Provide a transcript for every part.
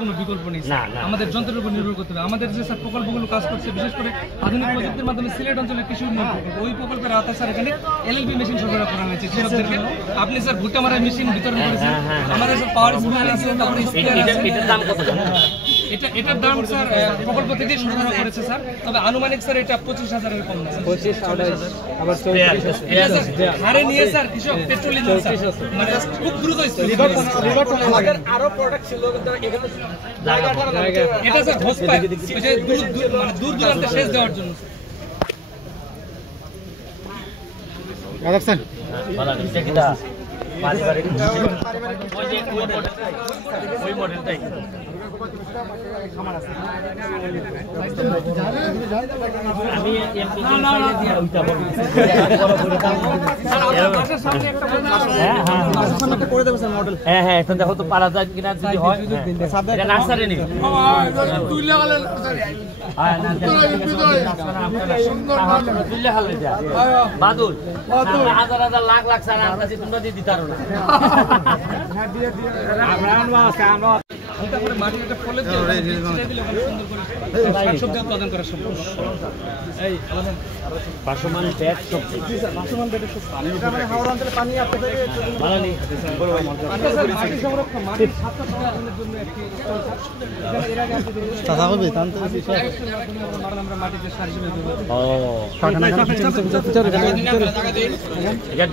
কোনো বিকল্প নেই, আমাদের যন্ত্রের উপর নির্ভর করতে হবে। আমাদের যে স্যার প্রকল্পগুলো কাজ করছে, বিশেষ করে আধুনিক প্রযুক্তির মাধ্যমে সিলেট অঞ্চলের কৃষি উন্নয়ন প্রকল্প, ওই প্রকল্পের আওতায় স্যার এখানে এলএলবি মেশিন সরবরাহ করা হয়েছে কৃষকদেরকে। আপনি স্যার ভুট্টা মারার মেশিন বিতরণ করেছেন, আমাদের স্যার পাওয়ার স্প্রেয়ার আছে, তারপরে স্প্রেয়ার আছে। এটার দাম স্যার প্রকল্প থেকে সরবরাহ করেছে স্যার, তবে আনুমানিক স্যার এটা 25,000-এর কম না, 25,000 আবার 34,000 হারে নিয়ে স্যার কৃষক পেট্রোল ইঞ্জিন মানে খুব দ্রুত আমাদের আরো প্রোডাক্ট ছিল, কিন্তু এখানে এটা স্যার হোস পাইপ, যে দূর দূরান্তে সেচ দেওয়ার জন্য। ওই মডেলটাই দেখো তো পারা যায় কিনা, যদি হয় নার্সারি নেই বাদুল হাজার হাজার লাখ লাখ সারা তোমরা দিয়ে দিতে পারো না।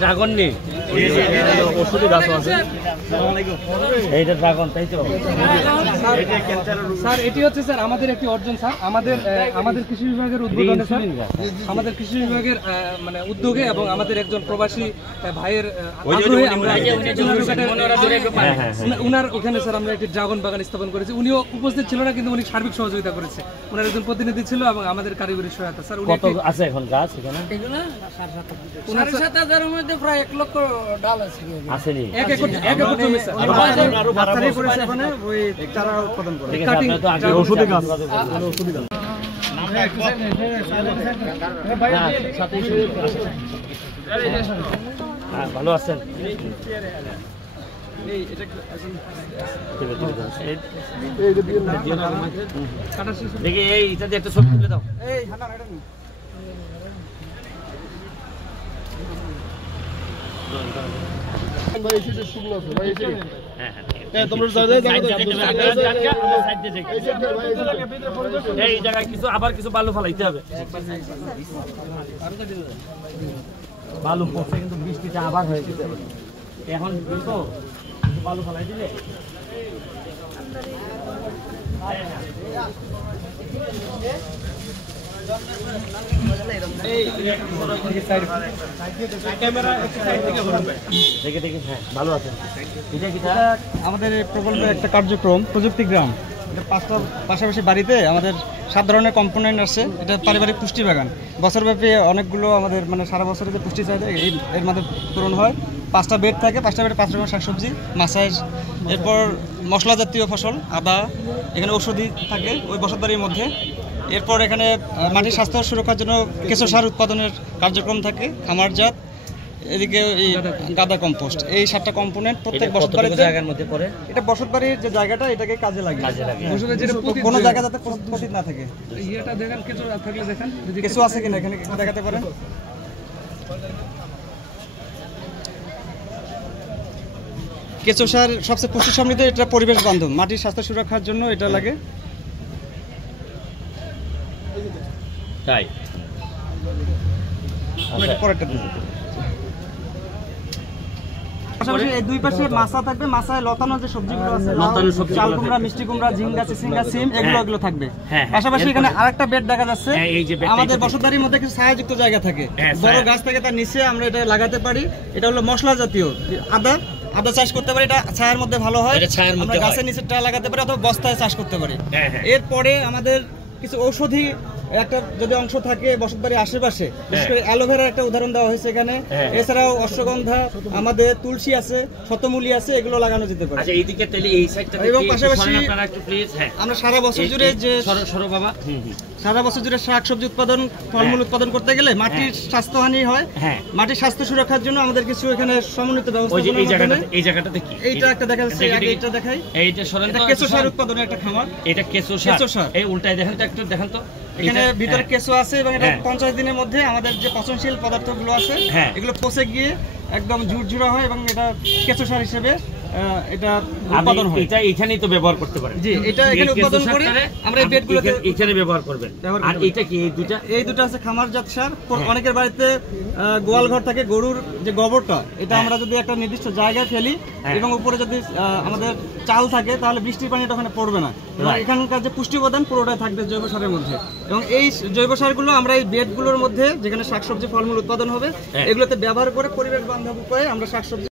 ড্রাগন নেই, ওষুধি গাছ আছে, এইটা ড্রাগন, তাই তো স্যার। এটি হচ্ছে স্যার আমাদের একটি অর্জন স্যার, আমাদের কৃষি বিভাগের উদ্বোধনে স্যার, আমাদের কৃষি বিভাগের মানে উদ্যোগে এবং আমাদের একজন প্রবাসী ভাইয়ের আগ্রহে আমরা উনার ওখানে স্যার আমরা একটি ড্রাগন বাগান স্থাপন করেছি। উনিও উপস্থিত ছিল না, কিন্তু উনি সার্বিক সহযোগিতা করেছে, ওনার একজন প্রতিনিধি ছিল এবং আমাদের কারিগরি সহায়তা স্যার। কত আছে এখন গাছ এখানে? 7,500-এর মধ্যে প্রায় 1 লক্ষ ডাল আছে। আসেনি 1 একর জমি স্যার, নার্সারি করেছে ওখানে, ওই চারা উৎপাদন করে কাটিং ওষুধি গাছ, ওষুধি গাছ। ভালো আছেন? দেখি এইটা দিয়ে একটা ছবি তুলে দাও। আবার কিছু বালু ফালাইতে হবে, বালু পড়ছে কিন্তু বৃষ্টিটা আবার হয়ে গেছে, এখন তো বালু ফালাই দিলে ভালো আছে। আমাদের প্রকল্পের একটা কার্যক্রম প্রযুক্তি গ্রাম, পাশাপাশি বাড়িতে আমাদের 7 ধরনের কম্পোনেন্ট আছে। এটা পারিবারিক পুষ্টি বাগান, বছরব্যাপী অনেকগুলো আমাদের মানে সারা বছরের যে পুষ্টি চাহিদা এর মধ্যে পূরণ হয়। 5টা বেড থাকে, 5টা বেডে 5 রকমের শাকসবজি, মাছাইজ, এরপর মশলা জাতীয় ফসল, আদা, এখানে ঔষধি থাকে ওই বসতবাড়ির মধ্যে। এরপর এখানে মাটির স্বাস্থ্য সুরক্ষার জন্য কেঁচো সার উৎপাদনের কার্যক্রম থাকে, খামারজাত, এদিকে এই গাদা কম্পোস্ট, এই 7টা কম্পোনেন্ট প্রত্যেক বসতবাড়ির জায়গার মধ্যে পড়ে। এটা বসতবাড়ির যে জায়গাটা এটাকে কাজে লাগে, কোনো জায়গা যাতে ক্ষতি না থাকে। এটা দেখেন কেঁচো থাকলে দেখেন কেঁচো আছে কিনা এখানে দেখাতে পারেন। কেঁচো সার সবচেয়ে পুষ্টি সমৃদ্ধ, এটা পরিবেশ বান্ধব, মাটির স্বাস্থ্য সুরক্ষার জন্য এটা লাগে। তাই পরেরটা পাশাপাশি এই দুই পাশে মাছা থাকবে, মাছায় লতানো যে সবজিগুলো আছে, চাল কুমড়া, মিষ্টি কুমড়া, ঝিঙ্গা, চিচিঙ্গা, সিম, এগুলো থাকবে। পাশাপাশি এখানে আরেকটা বেড দেখা যাচ্ছে। আমাদের বসতবাড়ির মধ্যে কিছু ছায়াযুক্ত জায়গা থাকে, বড় গাছ থাকে, তার নিচে আমরা এটা লাগাতে পারি। এটা হলো মশলা জাতীয়, আদা চাষ করতে পারি, এটা ছায়ার মধ্যে ভালো হয়, আমরা গাছের নিচেটা লাগাতে পারি অথবা বস্তায় চাষ করতে পারি। এরপরে আমাদের কিছু ঔষধি একটা যদি অংশ থাকে বসতবাড়ির আশেপাশে, বিশেষ করে অ্যালোভেরার একটা উদাহরণ দেওয়া হয়েছে এখানে। এছাড়াও অশ্বগন্ধা, আমাদের তুলসী আছে, শতমূলী আছে, এগুলো লাগানো যেতে পারে। আচ্ছা, এইদিকে তাহলে এই সাইডটা এবং পাশাপাশি আপনারা একটু প্লিজ। হ্যাঁ, আমরা সারা বছর জুড়ে যে সারা বছর জুড়ে শাকসবজি উৎপাদন, ফলমূল উৎপাদন করতে গেলে মাটির স্বাস্থ্যহানি হয়। মাটির স্বাস্থ্য সুরক্ষার জন্য আমাদের কিছু এখানে সমন্বিত ব্যবস্থা। এই জায়গাটাতে কি এইটা একটা দেখা যাচ্ছে, আগে এটা দেখাই। এইটা সরেন তো, কেঁচো সার উৎপাদনের একটা খামার। এটা কেঁচো সার। এই উল্টায় দেখেন তো, একটু দেখেন তো। এখানে ভিতরে কেঁচো আছে এবং এটা 50 দিনের মধ্যে আমাদের যে পচনশীল পদার্থগুলো আছে এগুলো পচে গিয়ে একদম ঝুরঝুরা হয় এবং এটা কেঁচো সার হিসেবে এটা উৎপাদন হয়। এটা এখানেই তো ব্যবহার করতে পারেন। জি, এটা এখানে উৎপাদন করে আমরা এই বেডগুলোতে এখানে ব্যবহার করবেন। আর এটা কি এই দুটা আছে খামারজাত সার। অনেকের বাড়িতে গোয়াল ঘর থাকে, গরুর যে গোবরটা, এটা আমরা যদি একটা নির্দিষ্ট জায়গায় ফেলি এবং উপরে যদি আমাদের চাল থাকে তাহলে বৃষ্টির পানিটা ওখানে পড়বে না এবং এখানকার যে পুষ্টি উপাদান পুরোটাই থাকবে জৈব সারের মধ্যে। এবং এই জৈব সারগুলো আমরা এই বেডগুলোর মধ্যে যেখানে শাকসবজি ফলমূল উৎপাদন হবে এগুলোতে ব্যবহার করে পরিবেশ বান্ধব উপায়ে আমরা শাকসবজি